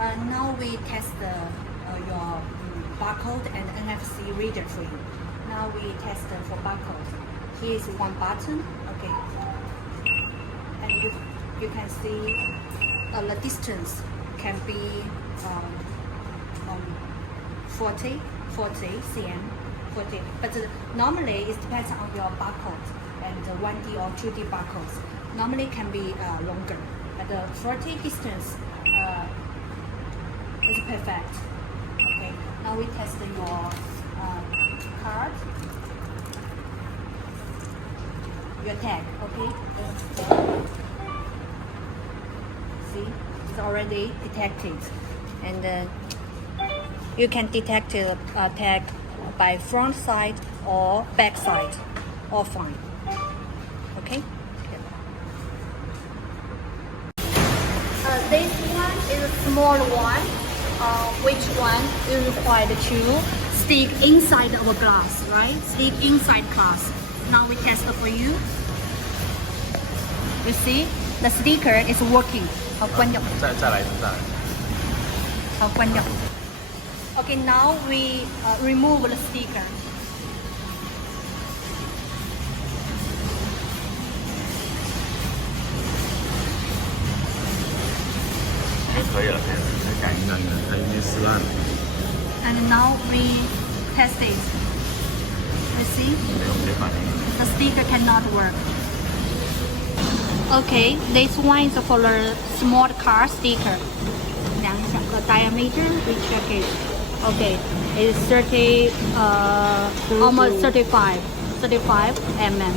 Now we test your barcode and NFC reader for you. Now we test for barcode. Here is one button, okay. And you can see the distance can be 40 cm, 40. But normally it depends on your barcode and 1D or 2D barcodes. Normally can be longer, but the 40 distance is perfect. Okay, now we test your card, your tag. Okay, see, it's already detected, and you can detect the tag by front side or back side, all fine. Okay. This one is a small one. Which one is required to stick inside of a glass, right? Stick inside glass. Now we test for you. You see, the sticker is working. 好，关掉。再来。好，关掉。Okay, now we remove the sticker. 可以了，再改一个，它已经撕烂了。And now we test it. You see? 没反应。The sticker cannot work. Okay, this one is for the small car sticker. 量一下个 diameter, we check it. Okay, it's 30, almost 35 mm.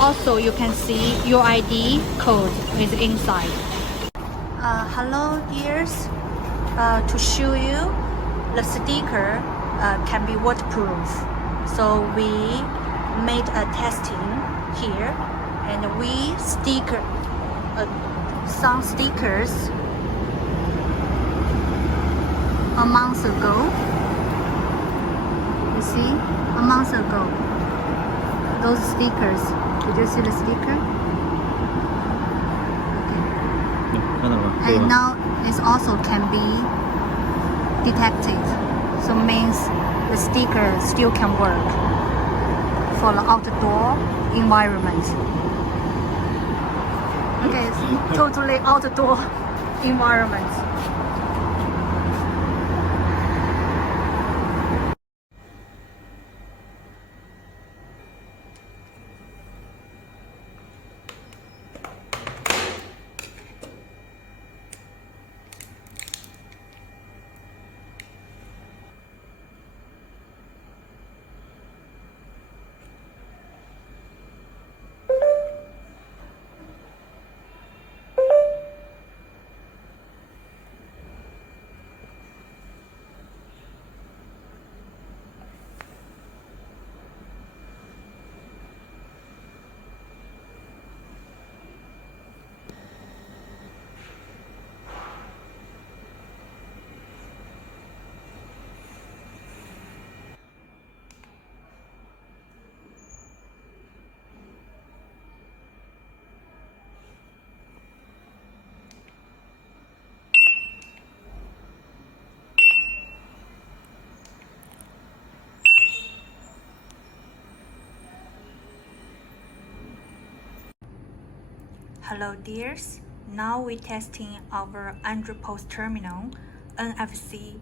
Also, you can see UID code is inside. Hello, dears. To show you, the sticker can be waterproof. So we made a testing here, and we stick some stickers a month ago. You see, a month ago, those stickers. Did you see the sticker? And now it also can be detected, so means the sticker still can work for the outdoor environment. Okay, it's totally outdoor environment. Hello dears, now we're testing our Android post terminal NFC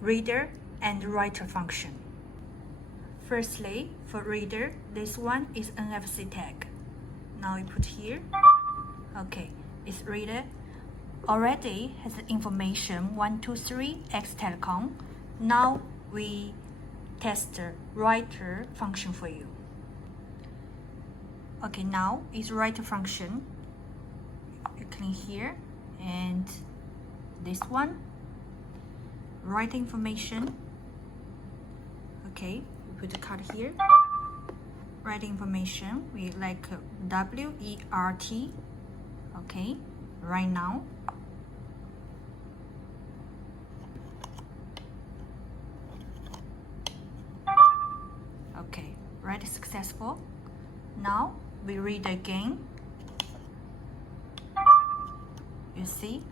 reader and writer function. Firstly, for reader, this one is NFC tag. Now we put here. Okay, it's reader. Already has the information 123 X-Telcom. Now we test the writer function for you. Okay, now is writer function. You click here, and this one, write information. Okay, we put the card here. Write information. We like WERT. Okay, right now. Okay, write successful. Now we read again. You see,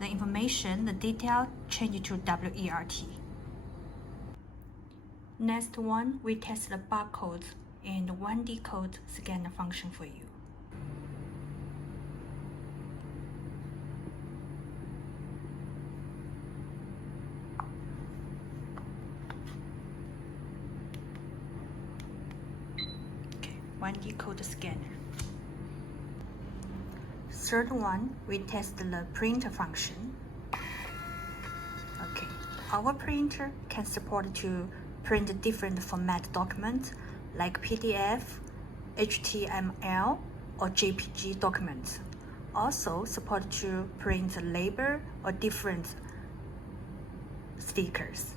the information, the detail, change it to WERT. Next one, we test the barcode and 1D code scanner function for you. Okay, 1D code scanner. Third one, we test the printer function. Okay, our printer can support to print different format documents like PDF, HTML, or JPG documents. Also support to print label or different stickers.